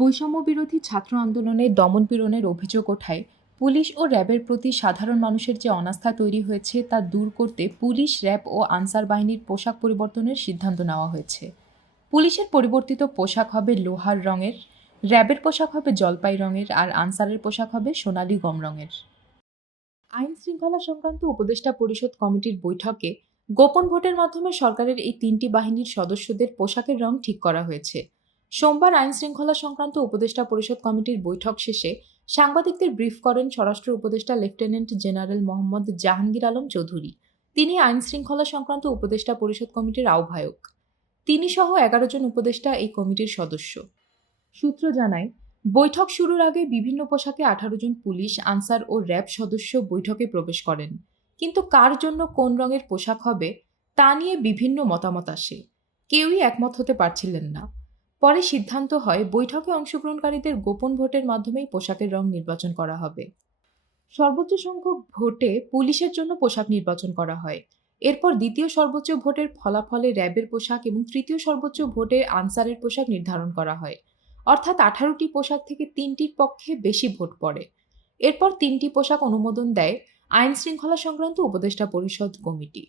বৈষম্য বিরোধী ছাত্র আন্দোলনে দমন-পীড়নের অভিযোগ ওঠায় পুলিশ ও র্যাবের প্রতি সাধারণ মানুষের যে অনাস্থা তৈরি হয়েছে তা দূর করতে পুলিশ, র্যাব ও আনসার বাহিনীর পোশাক পরিবর্তনের সিদ্ধান্ত নেওয়া হয়েছে। পুলিশের পরিবর্তিত পোশাক হবে লোহার রঙের, র্যাবের পোশাক হবে জলপাই রঙের আর আনসারের পোশাক হবে সোনালী গম রঙের। আইন শৃঙ্খলা সংক্রান্ত উপদেষ্টা পরিষদ কমিটির বৈঠকে গোপন ভোটের মাধ্যমে সরকারের এই তিনটি বাহিনীর সদস্যদের পোশাকের রং ঠিক করা হয়েছে। সোমবার আইন শৃঙ্খলা সংক্রান্ত উপদেষ্টা পরিষদ কমিটির বৈঠক শেষে সাংবাদিকদের ব্রিফ করেন স্বরাষ্ট্র উপদেষ্টা লেফটেন্যান্ট জেনারেল মোহাম্মদ জাহাঙ্গীর আলম চৌধুরী। তিনি আইন শৃঙ্খলা সংক্রান্ত উপদেষ্টা পরিষদ কমিটির আহ্বায়ক। তিনি সহ ১১ জন উপদেষ্টা এই কমিটির সদস্য। সূত্র জানায়, বৈঠক শুরুর আগে বিভিন্ন পোশাকে ১৮ জন পুলিশ, আনসার ও র্যাব সদস্য বৈঠকে প্রবেশ করেন। কিন্তু কার জন্য কোন রঙের পোশাক হবে তা নিয়ে বিভিন্ন মতামত আসে। কেউই একমত হতে পারছিলেন না। পরে সিদ্ধান্ত হয় বৈঠকে অংশগ্রহণকারীদের গোপন ভোটের মাধ্যমেই পোশাকের রং নির্বাচন করা হবে। সর্বোচ্চ সংখ্যক ভোটে পুলিশের জন্য পোশাক নির্বাচন করা হয়। এরপর দ্বিতীয় সর্বোচ্চ ভোটের ফলাফলে র্যাবের পোশাক এবং তৃতীয় সর্বোচ্চ ভোটে আনসারের পোশাক নির্ধারণ করা হয়। অর্থাৎ ১৮টি পোশাক থেকে ৩টির পক্ষে বেশি ভোট পড়ে। এরপর ৩টি পোশাক অনুমোদন দেয় আইন শৃঙ্খলা সংক্রান্ত উপদেষ্টা পরিষদ কমিটি।